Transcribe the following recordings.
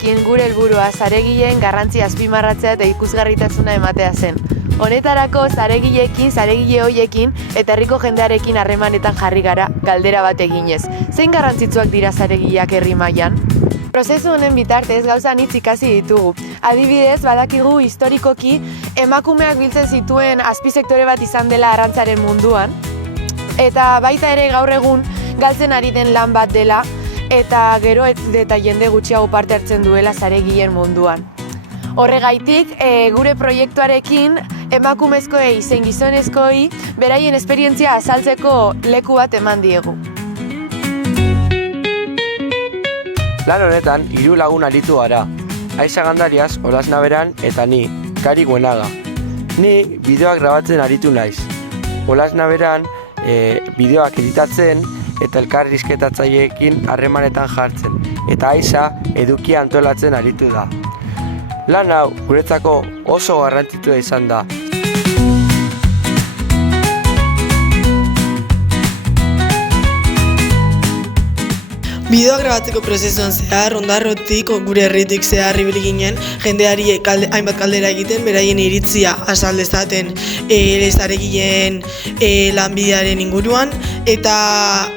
honekin gure helburua zaregileen garrantzi azpimarratzea eta ikusgarritasuna ematea zen. Honetarako zaregile hoiekin eta herriko jendearekin harremanetan jarri gara galdera bat eginez. Zein garrantzitsuak dira zaregileak herri mailan? Prozesu honen bitartez gauza anitz ikasi ditugu. Adibidez, badakigu historikoki emakumeak biltzen zituen azpisektore bat izan dela arrantzaren munduan, eta baita ere gaur egun galtzen ari den lan bat dela, eta gero eta jende gutxiago parte hartzen duela zaregileen munduan. Horregaitik, gure proiektuarekin emakumezkoei zein gizonezkoei beraien esperientzia azaltzeko leku bat eman diegu. Lan honetan 3 lagun aritu gara. Aixa Gandarias, Olas Naberan eta ni, Kari Guenaga. Ni bideoak grabatzen aritu naiz. Olas Naberan bideoak editatzen eta elkarrizketatzaileekin harremanetan jartzen. Eta Aixa edukia antolatzen aritu da. Lan hau guretzako oso garrantzitsua izan da. Bideoa grabatzeko prozesuan zehar, Ondarrotik gure herritik zehar ibili ginen, jendeari hainbat kaldera egiten, beraien iritzia azal dezaten zaregileen lanbidearen inguruan, eta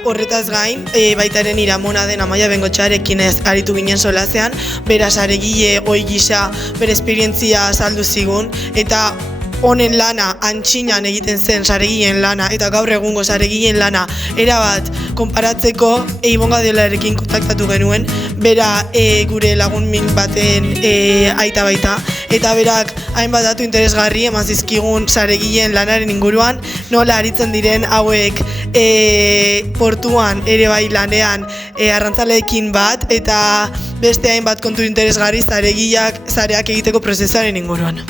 horretaz gain, baitaren Iramona den Amaia Bengotxarekin aritu ginen solasean, bera zaregile hoi gisa bere esperientzia azaldu zigun, eta honen lana antxinan egiten zen zaregileen lana eta gaur egungo zaregileen lana erabat konparatzeko Ibon Gadiolarekin kontaktatu genuen, bera gure lagun min baten aita baita, eta berak hainbat datu interesgarri eman zizkigun zaregileen lanaren inguruan, nola aritzen diren hauek portuan ere bai lanean arrantzaleekin bat, eta beste hainbat kontu interesgarri zareak egiteko prozesuaren inguruan.